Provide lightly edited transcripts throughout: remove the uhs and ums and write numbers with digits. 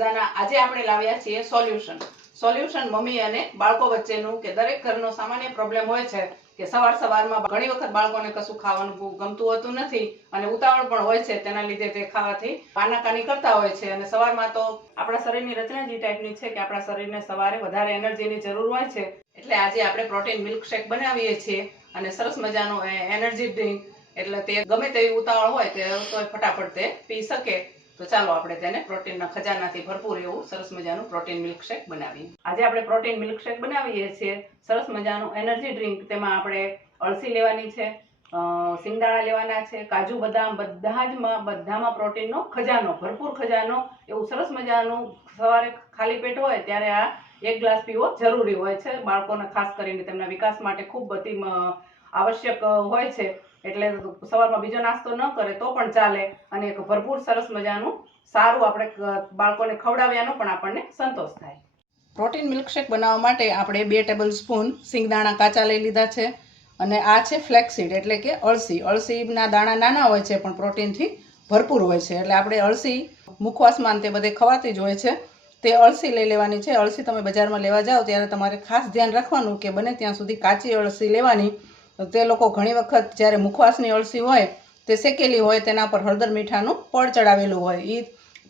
ખજાના આજે આપણે લાવ્યા છીએ સોલ્યુશન મમ્મી અને બાળકો વચ્ચેનું કે દરેક ઘરનો સામાન્ય પ્રોબ્લેમ હોય છે કે સવારમાં ઘણી વખત બાળકોને કશું ખાવાનું ગમતું હોતું નથી અને ઉતાવળ પણ હોય છે, તેના લીધે તે ખાવાથી આનાકાની કરતા હોય છે અને સવારમાં તો આપણા શરીરની રચના જ એ ટાઈપની છે કે આપણા શરીરને સવારે વધારે એનર્જીની જરૂર હોય છે, એટલે આજે આપણે પ્રોટીન મિલ્કશેક બનાવીએ છીએ અને સરસ મજાનું એનર્જી ડ્રિંક, એટલે તે ગમે તેવી ઉતાવળ હોય તે તો ફટાફટ તે પી શકે. તો ચાલો આપણે તેને પ્રોટીનના ખજાનાથી ભરપૂર એવું સરસ મજાનું પ્રોટીન મિલ્કશેક બનાવીએ. આજે આપણે પ્રોટીન મિલ્કશેક બનાવીએ છીએ સરસ મજાનું એનર્જી ડ્રિંક. તેમાં આપણે અળસી લેવાની છે, સિંગદાણા લેવાના છે, કાજુ બદામ, બધામાં પ્રોટીનનો ખજાનો, ભરપૂર ખજાનો. એવું સરસ મજાનું સવારે ખાલી પેટ હોય ત્યારે આ 1 ગ્લાસ પીવો જરૂરી હોય છે. બાળકોને ખાસ કરીને તેમના વિકાસ માટે ખૂબ બધી આવશ્યક હોય છે, એટલે સવારમાં બીજો નાસ્તો ન કરે તો પણ ચાલે અને એક ભરપૂર સરસ મજાનું સારું આપણે બાળકોને ખવડાવ્યાનો પણ આપણને સંતોષ થાય. પ્રોટીન મિલ્કશેક બનાવવા માટે આપણે 2 ટેબલ સ્પૂન સિંગદાણા કાચા લઈ લીધા છે અને આ છે ફ્લેક્સીડ એટલે કે અળસીના દાણા નાના હોય છે પણ પ્રોટીનથી ભરપૂર હોય છે, એટલે આપણે અળસી મુખવાસમાં તે બધે ખવાતી જ હોય છે તે અળસી લઈ લેવાની છે. અળસી તમે બજારમાં લેવા જાઓ ત્યારે તમારે ખાસ ધ્યાન રાખવાનું કે બને ત્યાં સુધી કાચી અળસી લેવાની. તે લોકો ઘણી વખત જ્યારે મુખવાસની અળસી હોય તે શેકેલી હોય, તેના પર હળદર મીઠાનું પડ ચડાવેલું હોય,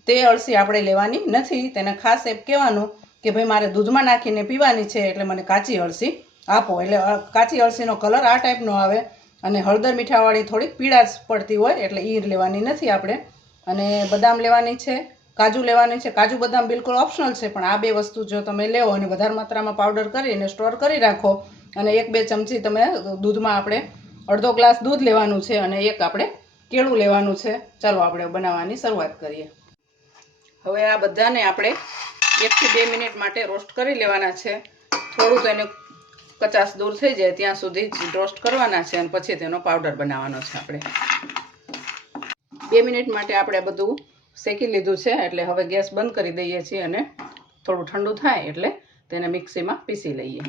તે અળસી આપણે લેવાની નથી. તેને ખાસ એમ કહેવાનું કે ભાઈ મારે દૂધમાં નાખીને પીવાની છે એટલે મને કાચી અળસી આપો. એટલે કાચી અળસીનો કલર આ ટાઈપનો આવે અને હળદર મીઠાવાળી થોડીક પીળાશ પડતી હોય એટલે એ લેવાની નથી આપણે. અને બદામ લેવાની છે, કાજુ લેવાની છે. કાજુ બદામ બિલકુલ ઓપ્શનલ છે, પણ આ 2 વસ્તુ જો તમે લેવો અને વધારે માત્રામાં પાવડર કરીને સ્ટોર કરી રાખો અને 1-2 ચમચી તમે દૂધમાં, આપણે અડધો ગ્લાસ દૂધ લેવાનું છે અને એક આપણે કેળું લેવાનું છે. ચાલો આપણે બનાવવાની શરૂઆત કરીએ. હવે આ બધાને આપણે 1 થી 2 મિનિટ માટે રોસ્ટ કરી લેવાના છે. થોડું તેને કચાશ દૂર થઈ જાય ત્યાં સુધી જ રોસ્ટ કરવાના છે અને પછી તેનો પાવડર બનાવવાનો છે. આપણે 2 મિનિટ માટે આપણે બધું શેકી લીધું છે, એટલે હવે ગેસ બંધ કરી દઈએ છીએ અને થોડું ઠંડુ થાય એટલે તેને મિક્સીમાં પીસી લઈએ.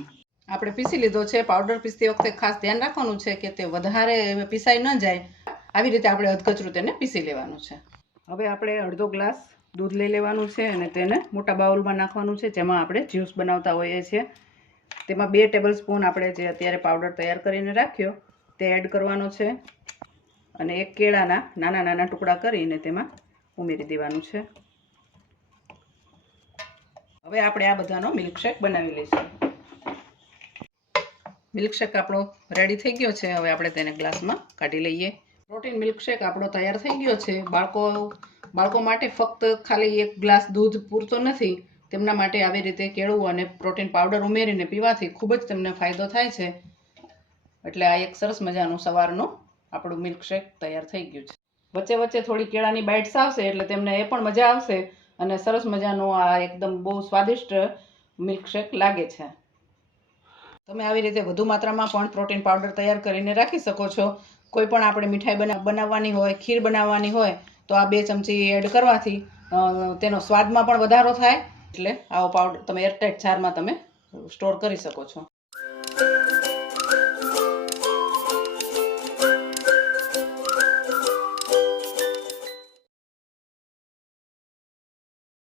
આપણે પીસી લીધો છે. પાવડર પીસતી વખતે ખાસ ધ્યાન રાખવાનું છે કે તે વધારે પીસાઈ ન જાય, આવી રીતે આપણે અધકચરું તેને પીસી લેવાનું છે. હવે આપણે અડધો ગ્લાસ દૂધ લઈ લેવાનું છે અને તેને મોટા બાઉલમાં નાખવાનું છે, જેમાં આપણે જ્યુસ બનાવતા હોઈએ છીએ. તેમાં 2 ટેબલ સ્પૂન આપણે જે અત્યારે પાવડર તૈયાર કરીને રાખ્યો તે એડ કરવાનો છે અને 1 કેળાના નાના ટુકડા કરીને તેમાં ઉમેરી દેવાનું છે. હવે આપણે આ બધાનો મિલ્કશેક બનાવી લઈશું. મિલ્કશેક આપણો રેડી થઈ ગયો છે. હવે આપણે તેને ગ્લાસમાં કાઢી લઈએ. પ્રોટીન મિલ્કશેક આપણો તૈયાર થઈ ગયો છે. બાળકો માટે ફક્ત ખાલી 1 ગ્લાસ દૂધ પૂરતો નથી, તેમના માટે આવી રીતે કેળું અને પ્રોટીન પાવડર ઉમેરીને પીવાથી ખૂબ જ તેમને ફાયદો થાય છે. એટલે આ એક સરસ મજાનું સવારનું આપણું મિલ્કશેક તૈયાર થઈ ગયું છે. વચ્ચે વચ્ચે થોડી કેળાની બાઇટ્સ આવશે એટલે તેમને એ પણ મજા આવશે અને સરસ મજાનું આ એકદમ બહુ સ્વાદિષ્ટ મિલ્કશેક લાગે છે. તમે આવી રીતે વધુ માત્રામાં પણ પ્રોટીન પાવડર તૈયાર કરીને રાખી શકો છો. કોઈ પણ આપણે મીઠાઈ બનાવવાની હોય, ખીર બનાવવાની હોય તો આ 2 ચમચી એડ કરવાથી તેનો સ્વાદમાં પણ વધારો થાય. એટલે આવો પાવડર તમે એરટાઇટ જારમાં તમે સ્ટોર કરી શકો છો.